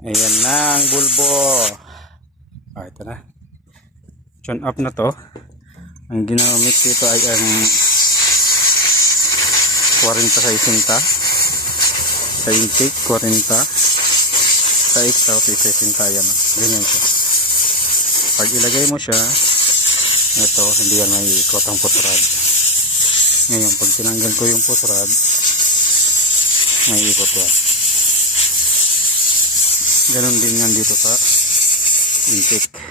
Ayan na ang bulbo. Ito na. Tune up na to. Ang ginamit dito ay ang 40 sa isinta. Sa intake, 40. Sa exhaust, isinta yan. Ganyan siya. Pag ilagay mo siya, ito, hindi yan may ikot ang putrad. Ngayon, pag tinanggal ko yung putrad, may ikot yan. Ganon din yan dito sa intake.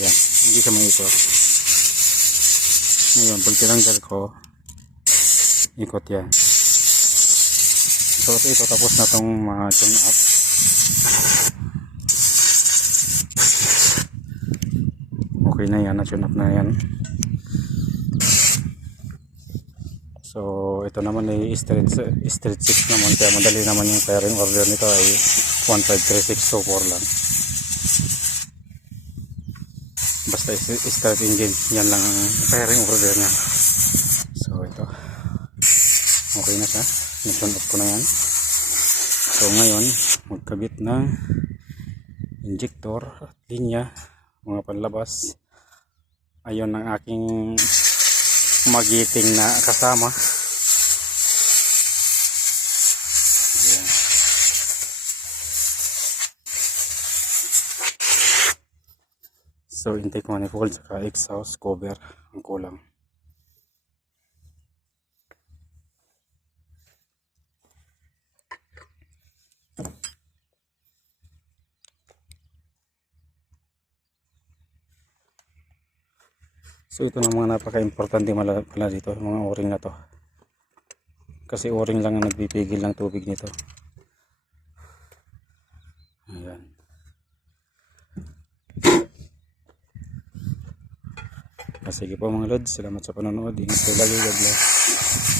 Ayan, hindi siya may ikot. Ngayon, pag tinanggal ko, ikot yan. So, ito tapos na tong mga tune up. Okay na yan, na-tune up na yan. So, ito naman ay street 6 naman. Kaya madali naman yung firing order nito ay 15364 lang. Basta start engine, yan lang ang firing order niya. So, ito. Okay na siya. Na-tune up ko na yan. So, ngayon, magkabit ng injector at linya, mga panlabas. Ayun ang aking magiting na kasama. Ayan. So, intake manifold saka exhaust cover ang kulang. So ito na mga napaka-importante pala dito, mga o-ring na to. Kasi o-ring lang ang nagbibigil ng tubig nito. Ayan. Sige po mga lods, salamat sa panonood. Ingat kayo lagi, God bless.